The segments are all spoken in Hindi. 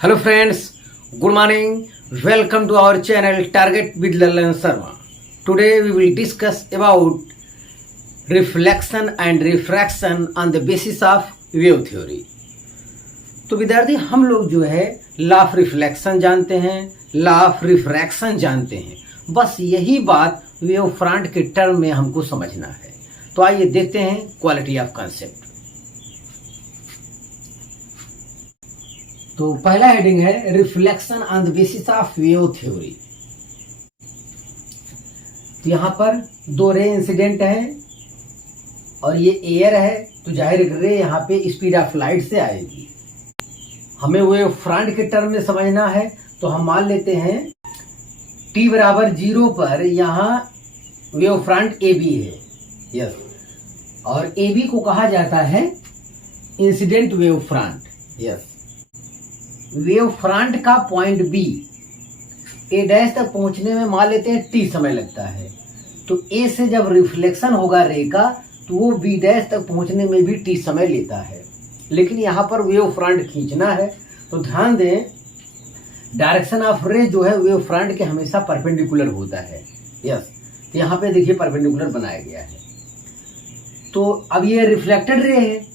Hello friends, good morning. Welcome to our channel Target with Lalan Sharma. Today we will discuss about reflection and refraction on the basis of wave theory. तो विद्यार्थी हम लोग जो है लॉ ऑफ रिफ्लेक्शन जानते हैं, लॉ ऑफ रिफ्रैक्शन जानते हैं, बस यही बात वेव फ्रंट के टर्म में हमको समझना है। तो आइए देखते हैं क्वालिटी ऑफ कंसेप्ट। तो पहला हेडिंग है reflection on the basis of wave theory. तो यहां पर दो रे इंसिडेंट है और ये एयर है, तो जाहिर रे यहाँ पे स्पीड ऑफ लाइट से आएगी। हमें वेव फ्रंट के टर्म में समझना है, तो हम मान लेते हैं t बराबर 0 पर यहाँ वेव फ्रंट ए बी है, यस, और ए बी को कहा जाता है incident wave front, yes. Wave front का पॉइंट बी ए डैश तक पहुंचने में मान लेते हैं टी समय लगता है, तो ए से जब रिफ्लेक्शन होगा रे का तो वो बी डैश तक पहुंचने में भी टी समय लेता है। लेकिन यहाँ पर वेव फ्रंट खींचना है, तो ध्यान दें डायरेक्शन ऑफ रे जो है वेव फ्रंट के हमेशा परपेंडिकुलर होता है, यस। तो यहाँ पे देखिए परपेंडिकुलर बनाया गया है। तो अब ये रिफ्लेक्टेड रे है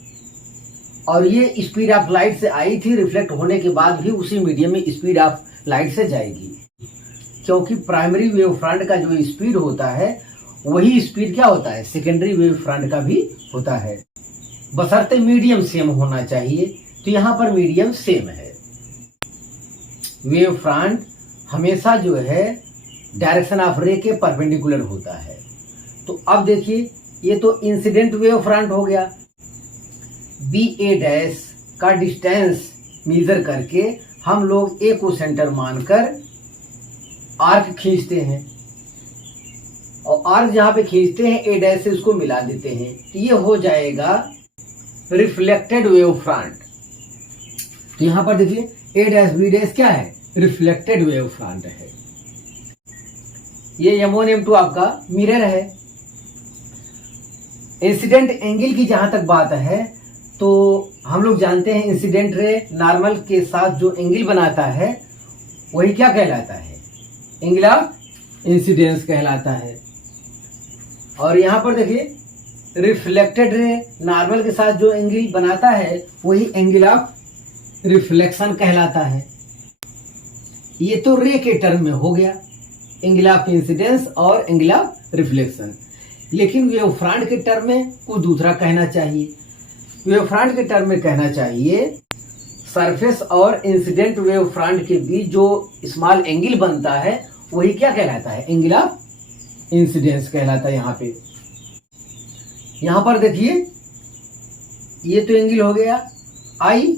और ये स्पीड ऑफ लाइट से आई थी, रिफ्लेक्ट होने के बाद भी उसी मीडियम में स्पीड ऑफ लाइट से जाएगी, क्योंकि प्राइमरी वेव फ्रंट का जो स्पीड होता है वही स्पीड क्या होता है सेकेंडरी वेव फ्रंट का भी होता है, बशर्ते मीडियम सेम होना चाहिए। तो यहाँ पर मीडियम सेम है। वेव फ्रंट हमेशा जो है डायरेक्शन ऑफ रे के परपेंडिकुलर होता है। तो अब देखिए ये तो इंसिडेंट वेव फ्रंट हो गया। बी ए डैश का डिस्टेंस मेजर करके हम लोग ए को सेंटर मानकर आर्क खींचते हैं, और आर्क जहां पे खींचते हैं ए डैश से उसको मिला देते हैं, तो ये हो जाएगा रिफ्लेक्टेड वेव फ्रंट। तो यहां पर देखिए ए डैश बी डैश क्या है, रिफ्लेक्टेड वेव फ्रंट है। ये M1 M2 आपका मिरर है। इंसिडेंट एंगल की जहां तक बात है, तो हम लोग जानते हैं इंसिडेंट रे नॉर्मल के साथ जो एंगल बनाता है वही क्या कहलाता है, एंगल ऑफ इंसिडेंस कहलाता है। और यहां पर देखिए रिफ्लेक्टेड रे नॉर्मल के साथ जो एंगल बनाता है वही एंगल ऑफ रिफ्लेक्शन कहलाता है। ये तो रे के टर्म में हो गया, एंगल ऑफ इंसिडेंस और एंगल ऑफ रिफ्लेक्शन। लेकिन वेव फ्रंट के टर्म में कुछ दूसरा कहना चाहिए। वेव फ्रंट के टर्म में कहना चाहिए सरफेस और इंसिडेंट वेव फ्रंट के बीच जो स्मॉल एंगल बनता है वही क्या कहलाता है, एंगल ऑफ इंसिडेंस कहलाता है। यहां पर देखिए ये तो एंगल हो गया आई,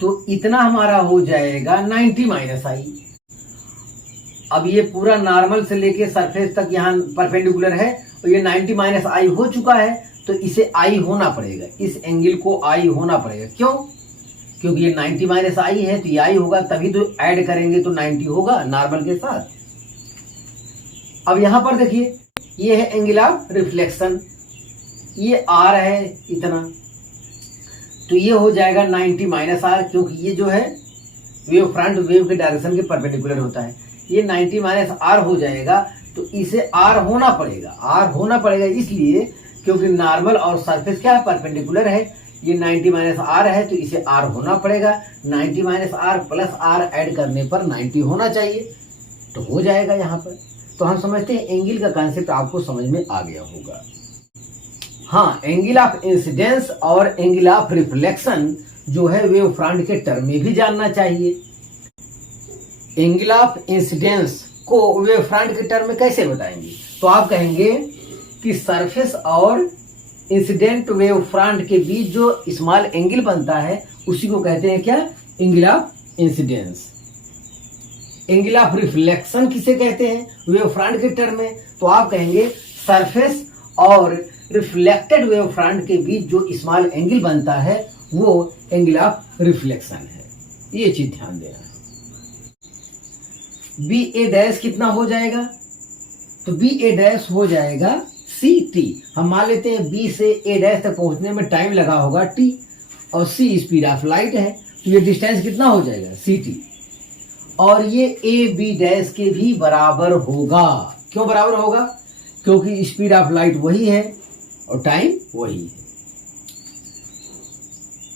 तो इतना हमारा हो जाएगा 90 माइनस आई। अब ये पूरा नॉर्मल से लेके सरफेस तक यहाँ परपेंडिकुलर है, और ये 90 माइनस आई हो चुका है, तो इसे आई होना पड़ेगा, इस एंगल को आई होना पड़ेगा। क्यों? क्योंकि ये 90 माइनस आई है, तो ये आई होगा, तभी तो ऐड करेंगे तो 90 होगा नॉर्मल के साथ। अब यहां पर देखिए ये है एंगल ऑफ रिफ्लेक्शन, ये आर है इतना, तो ये हो जाएगा 90 माइनस आर, क्योंकि ये जो है वेव फ्रंट वेव के डायरेक्शन के परपेंडिकुलर होता है। ये 90 माइनस आर हो जाएगा, तो इसे आर होना पड़ेगा। आर होना पड़ेगा इसलिए क्योंकि नॉर्मल और सरफेस क्या है, परपेंडिकुलर है। ये 90 माइनस आर है, तो इसे आर होना पड़ेगा। 90 minus R plus R add करने पर 90 होना चाहिए, तो हो जाएगा यहाँ पर। तो हम समझते हैं एंगल का कॉन्सेप्ट आपको समझ में आ गया होगा। हाँ, एंगल ऑफ इंसिडेंस और एंगल ऑफ रिफ्लेक्शन जो है वेव फ्रंट के टर्म में भी जानना चाहिए। एंगल ऑफ इंसिडेंस को वेव फ्रंट के टर्म में कैसे बताएंगे? तो आप कहेंगे कि सरफेस और इंसिडेंट वेव फ्रंट के बीच जो स्मॉल एंगल बनता है उसी को कहते हैं क्या, angle of incidence. Angle of reflection किसे कहते हैं वेव फ्रंट के टर्म में? तो आप कहेंगे सरफेस और रिफ्लेक्टेड वेव फ्रंट के बीच जो स्मॉल एंगल बनता है वो एंगल ऑफ रिफ्लेक्शन है। ये चीज ध्यान देना। बी ए डैश कितना हो जाएगा? तो बी ए डैश हो जाएगा सी टी। हम मान लेते हैं बी से ए डैश तक पहुंचने में टाइम लगा होगा टी, और सी स्पीड ऑफ लाइट है, तो ये डिस्टेंस कितना हो जाएगा ct, और ये ए बी डैश के भी बराबर होगा। क्यों बराबर होगा? क्योंकि स्पीड ऑफ लाइट वही है और टाइम वही है।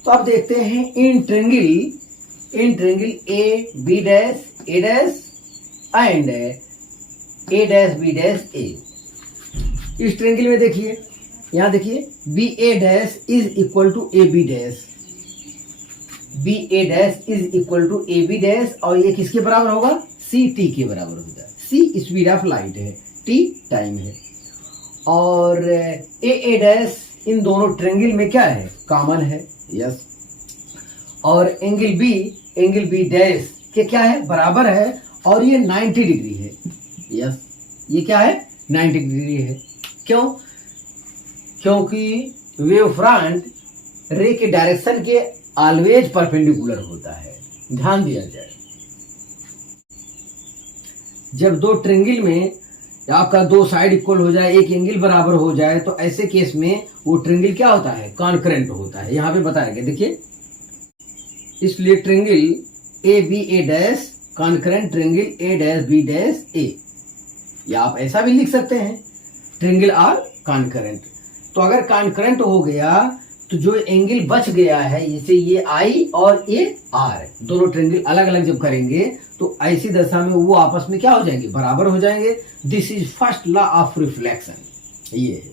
तो अब देखते हैं इन triangle A B dash A dash and A dash B dash A. इस ट्रेंगल में देखिए, यहां देखिए B A dash is equal to A B dash, B A dash is equal to A B dash, और ये किसके बराबर होगा? सी टी के बराबर होगा। सी स्पीड ऑफ लाइट है, टी टाइम है, और ए डैश इन दोनों ट्रेंगल में क्या है? कॉमन है, यस। और एंगल बी डैश के क्या है? बराबर है, और ये 90 डिग्री है, यस। ये क्या है? 90 डिग्री है। क्यों? क्योंकि वेव फ्रंट रे के डायरेक्शन के ऑलवेज परपेंडिकुलर होता है। ध्यान दिया जाए, जब दो ट्रेंगल में आपका दो साइड इक्वल हो जाए, एक एंगल बराबर हो जाए, तो ऐसे केस में वो ट्रेंगल क्या होता है? कॉन्करेंट होता है। यहां पे बताया गया, देखिए, इसलिए triangle A B A dash congruent triangle A dash B dash A, या आप ऐसा भी लिख सकते हैं, ट्रेंगल आर कॉन्करेंट। तो अगर कॉन्करेंट हो गया तो जो एंगल बच गया है, जैसे ये आई और ये आर, दोनों ट्रेंगल अलग अलग जब करेंगे तो ऐसी दशा में वो आपस में क्या हो जाएंगे? बराबर हो जाएंगे। This is first law of reflection. ये है,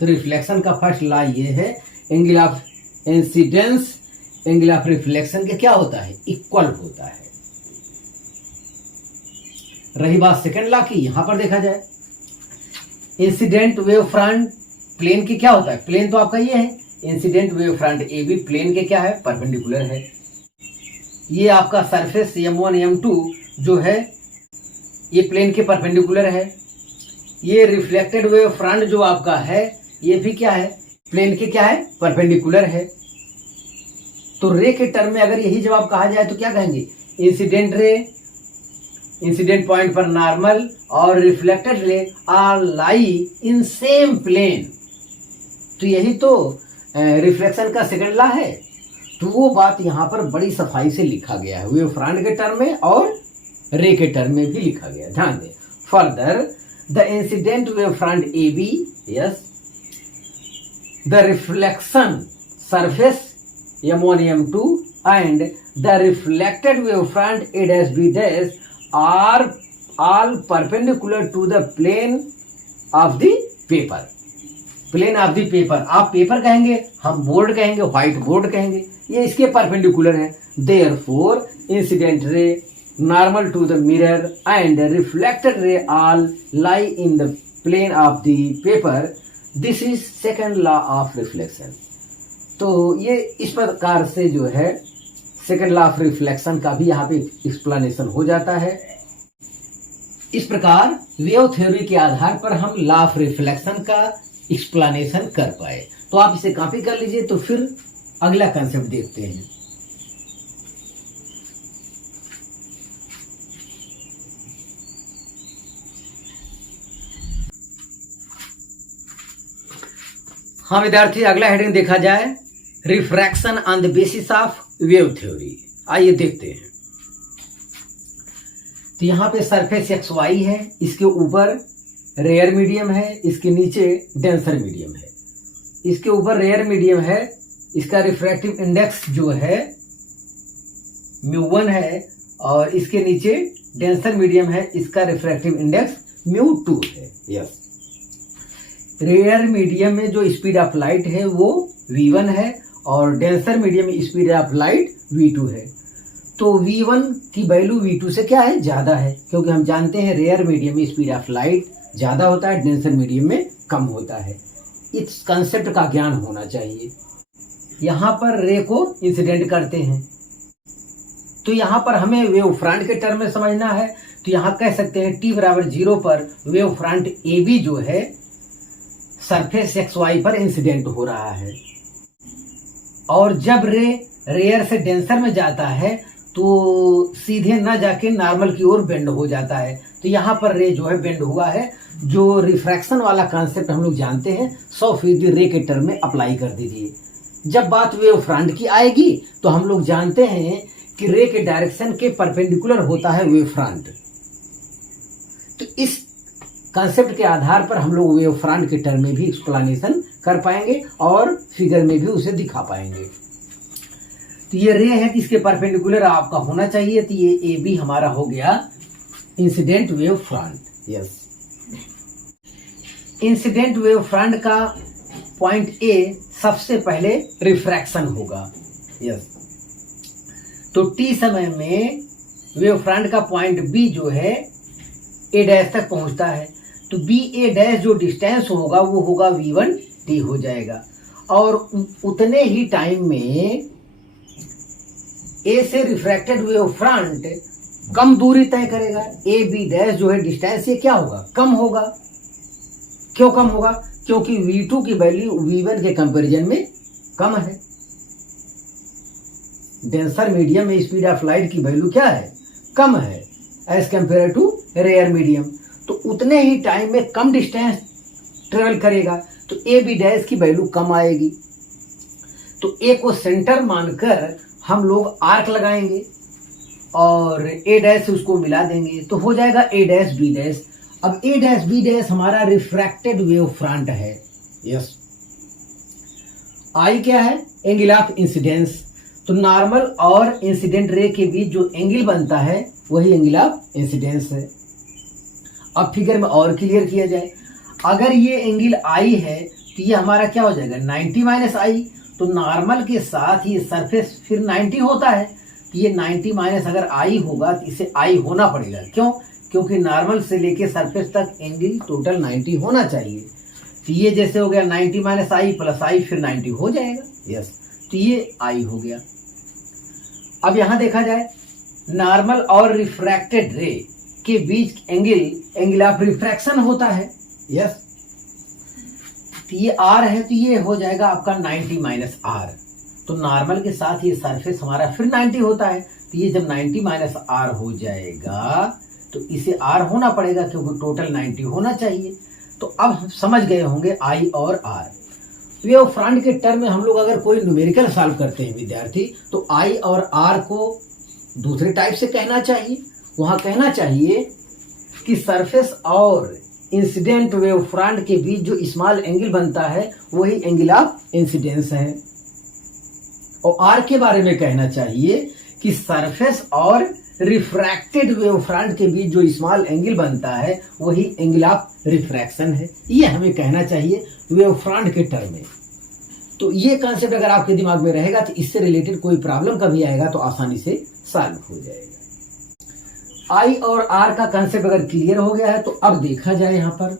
तो रिफ्लेक्शन का फर्स्ट लॉ ये है, angle of incidence angle of reflection के क्या होता है? इक्वल होता है। रही बात सेकंड लॉ की, यहां पर देखा जाए, इंसिडेंट वेव फ्रंट प्लेन की क्या होता है? प्लेन तो आपका ये है, incident wave front A B plane के क्या है? परपेंडिकुलर है। ये आपका सरफेस m1 m2 जो है ये प्लेन के परपेंडिकुलर है। ये रिफ्लेक्टेड वेव फ्रंट जो आपका है ये भी क्या है? प्लेन के क्या है? परपेंडिकुलर है। तो रे के टर्म में अगर यही जवाब कहा जाए तो क्या कहेंगे? इंसिडेंट रे, इंसिडेंट पॉइंट पर नॉर्मल और reflected ray are lie in same plane. तो यही तो रिफ्लेक्शन का सेकंड लॉ है। तो वो बात यहां पर बड़ी सफाई से लिखा गया है, वेव फ्रंट के टर्म में और रे के टर्म में भी लिखा गया है। ध्यान दें, further the incident wave front A B, yes, the reflection surface m1 m2 and the reflected wave front a dash b dash are all perpendicular to the plane of the paper। Plane of the paper, आप पेपर कहेंगे, हम बोर्ड कहेंगे, व्हाइट बोर्ड कहेंगे, ये इसके परपेंडिकुलर है। Therefore incident ray normal to the mirror and reflected ray all lie in the plane of the paper. This is second law of reflection. तो ये इस प्रकार से जो है सेकंड लॉ ऑफ रिफ्लेक्शन का भी यहाँ पे एक्सप्लेनेशन हो जाता है। इस प्रकार वेव थ्योरी के आधार पर हम लॉ ऑफ रिफ्लेक्शन का एक्सप्लेनेशन कर पाए। तो आप इसे कॉपी कर लीजिए, तो फिर अगला कंसेप्ट देखते हैं। हाँ विद्यार्थी, अगला हेडिंग देखा जाए, refraction on the basis of wave theory. आइए देखते हैं। तो यहां पे सरफेस एक्स वाई है, इसके ऊपर रेयर मीडियम है, इसके नीचे डेंसर मीडियम है। इसके ऊपर रेयर मीडियम है, इसका रिफ्रैक्टिव इंडेक्स जो है μ1 है, और इसके नीचे डेंसर मीडियम है, इसका रिफ्रैक्टिव इंडेक्स μ2 है। यस, रेयर मीडियम में जो स्पीड ऑफ लाइट है वो v1 है, और डेंसर मीडियम में स्पीड ऑफ लाइट v2 है। तो v1 की वैल्यू v2 से क्या है? ज्यादा है, क्योंकि हम जानते हैं रेयर मीडियम में स्पीड ऑफ लाइट ज्यादा होता है, डेंसर मीडियम में कम होता है। इस कंसेप्ट का ज्ञान होना चाहिए। यहां पर रे को इंसिडेंट करते हैं, तो यहां पर हमें वेव फ्रंट के टर्म में समझना है। तो यहां कह सकते हैं t बराबर 0 पर वेव फ्रंट ए बी जो है सरफेस एक्स वाई पर इंसिडेंट हो रहा है, और जब रे रेयर से डेंसर में जाता है तो सीधे न जाके नॉर्मल की ओर बेंड हो जाता है। तो यहाँ पर रे जो है बेंड हुआ है। जो रिफ्रैक्शन वाला कॉन्सेप्ट हम लोग जानते हैं 100% रे के टर्म में अप्लाई कर दीजिए। जब बात वेव फ्रंट की आएगी तो हम लोग जानते हैं कि रे के डायरेक्शन के परपेंडिकुलर होता है वेव फ्रंट। तो इस कॉन्सेप्ट के आधार पर हम लोग वेव फ्रंट के टर्म में भी एक्सप्लेनेशन कर पाएंगे और फिगर में भी उसे दिखा पाएंगे। तो ये रे है कि इसके परपेंडिकुलर आपका होना चाहिए, तो ये ए बी हमारा हो गया incident wave front. Yes, incident wave front का पॉइंट ए सबसे पहले रिफ्रैक्शन होगा। यस, तो टी समय में वेव फ्रंट का पॉइंट बी जो है ए डैश तक पहुंचता है, तो बी ए डैश जो डिस्टेंस होगा वो होगा v1 t हो जाएगा। और उतने ही टाइम में ए से रिफ्रैक्टेड वेव फ्रंट कम दूरी तय करेगा। ए बी डैश जो है डिस्टेंस ये क्या होगा, कम होगा। क्यों कम होगा? क्योंकि v2 की वैल्यू v1 के कंपैरिजन में कम है। डेंसर मीडियम में स्पीड ऑफ लाइट की वैल्यू क्या है, कम है as compare to rare medium. तो उतने ही टाइम में कम डिस्टेंस ट्रेवल करेगा, तो ए बी डैश की वैल्यू कम आएगी। तो ए को सेंटर मानकर हम लोग आर्क लगाएंगे और ए डैश से उसको मिला देंगे, तो हो जाएगा ए डैश बी डैश। अब ए डैश बी डैश हमारा रिफ्रैक्टेड वेव फ्रंट है। यस, आई क्या है, एंगल ऑफ इंसिडेंस। तो नॉर्मल और इंसिडेंट रे के बीच जो एंगल बनता है वही एंगल ऑफ इंसिडेंस है। अब फिगर में और क्लियर किया जाए, अगर ये एंगल आई है तो ये हमारा क्या हो जाएगा 90 माइनस आई। तो नॉर्मल के साथ ये सरफेस फिर 90 होता है, तो ये 90 माइनस अगर आई होगा तो इसे आई होना पड़ेगा। क्यों? क्योंकि नॉर्मल से लेके सरफेस तक एंगल टोटल 90 होना चाहिए। तो ये जैसे हो गया 90 माइनस आई प्लस आई फिर 90 हो जाएगा। यस, तो ये आई हो गया। अब यहां देखा जाए नॉर्मल और रिफ्रैक्टेड रे के बीच एंगल ऑफ रिफ्रैक्शन होता है। यस, तो ये आर है, तो ये हो जाएगा आपका 90 माइनस आर। तो नॉर्मल के साथ ये सरफेस हमारा फिर 90 होता है, तो ये जब 90 माइनस आर हो जाएगा तो इसे आर होना पड़ेगा क्योंकि टोटल 90 होना चाहिए। तो अब हम समझ गए होंगे आई और आर। वेव फ्रंट के टर्म में हम लोग अगर कोई न्यूमेरिकल सॉल्व करते हैं विद्यार्थी, तो आई और आर को दूसरे टाइप से कहना चाहिए। वहां कहना चाहिए कि सरफेस और इंसिडेंट वेव फ्रंट के बीच जो स्मॉल एंगल बनता है वही एंगल ऑफ इंसिडेंस है। और आर के बारे में कहना चाहिए कि सरफेस और रिफ्रैक्टेड वेव फ्रंट के बीच जो स्मॉल एंगल बनता है वही एंगल ऑफ रिफ्रैक्शन है। ये हमें कहना चाहिए वेव फ्रंट के टर्म में। तो ये कॉन्सेप्ट अगर आपके दिमाग में रहेगा तो इससे रिलेटेड कोई प्रॉब्लम कभी आएगा तो आसानी से सॉल्व हो जाएगा। आई और आर का कॉन्सेप्ट अगर क्लियर हो गया है तो अब देखा जाए यहां पर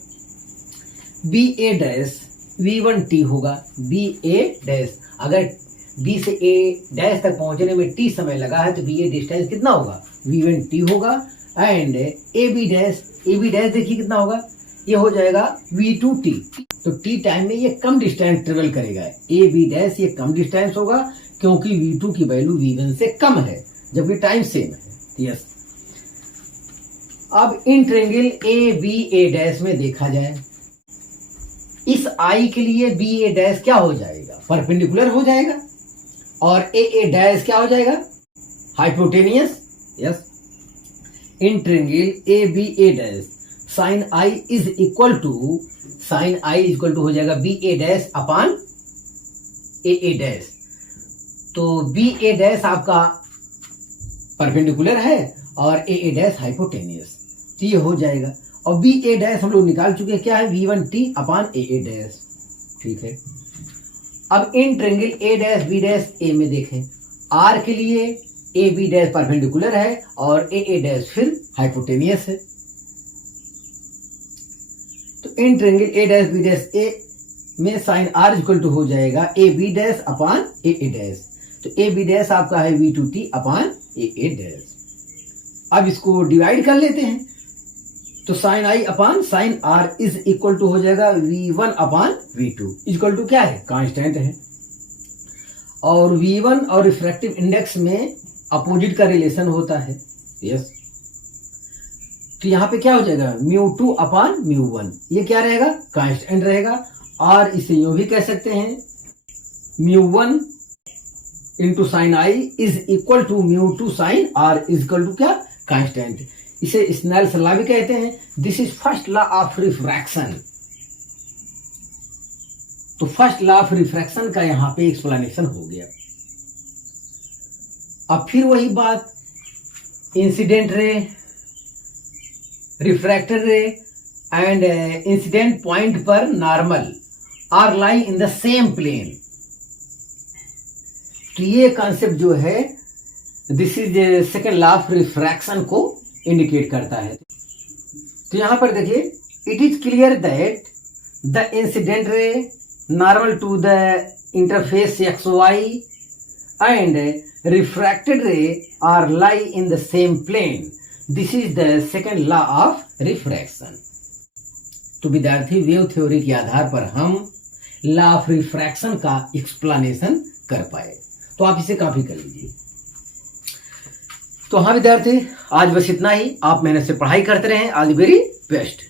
B A dash v1 t होगा। बी ए डैश, अगर बी से ए डैश तक पहुंचने में टी समय लगा है तो बी ए डिस्टेंस कितना होगा v1 t होगा। एंड ए बी डैश देखिए कितना होगा, ये हो जाएगा v2 t। तो टी टाइम में ये कम डिस्टेंस ट्रेवल करेगा। ए बी डैश ये कम डिस्टेंस होगा क्योंकि v2 की वैल्यू v1 से कम है जबकि टाइम सेम है। यस, अब इन triangle A B A dash में देखा जाए, इस आई के लिए बी ए डैश क्या हो जाएगा, परपेंडिकुलर हो जाएगा, और ए डैश क्या हो जाएगा, hypotenuse. Yes, in triangle A B A dash sine I is equal to हो जाएगा B A dash upon A dash. तो बी ए डैश आपका परपेंडिकुलर है और ए डैश हाइपोटेनियस, तो ये हो जाएगा। और बी ए डैश हम लोग निकाल चुके हैं, क्या है v1 t upon A dash. ठीक है, अब इन triangle A dash B dash A में देखें, आर के लिए ए बी डैश परपेंडिकुलर है और ए डैश फिर हाइपोटेनियस है। तो इन triangle A dash B dash A में साइन आर इक्वल टू हो जाएगा A B dash upon A dash. तो ए बी डैश आपका है v2 t upon A dash. अब इसको डिवाइड कर लेते हैं, तो sine I upon sine R is equal to हो जाएगा v1 upon v2 equal to क्या है, कांस्टेंट है। और v1 और रिफ्रैक्टिव इंडेक्स में अपोजिट का रिलेशन होता है। यस, तो यहां पे क्या हो जाएगा μ2 अपॉन μ1, ये क्या रहेगा, कांस्टेंट रहेगा। और इसे यूं भी कह सकते हैं μ1 into sine I is equal to μ2 sine R is equal to क्या, कांस्टेंट। इसे स्नेल्स लॉ भी कहते हैं। This is first law of refraction. तो फर्स्ट लॉ ऑफ रिफ्रैक्शन का यहां पे एक्सप्लेनेशन हो गया। अब फिर वही बात, incident ray, refracted ray and incident point पर normal are lie in the same plane. तो ये कॉन्सेप्ट जो है this is second law of refraction को इंडिकेट करता है। तो यहां पर देखिए, it is clear that the incident ray normal to the interface X Y and refracted ray are lie in the same plane. This is the second law of refraction. तो विद्यार्थी, वेव थ्योरी के आधार पर हम लॉ ऑफ रिफ्रैक्शन का एक्सप्लेनेशन कर पाए। तो आप इसे कॉपी कर लीजिए। तो हाँ विद्यार्थी, आज बस इतना ही। आप मेहनत से पढ़ाई करते रहें। All the very best.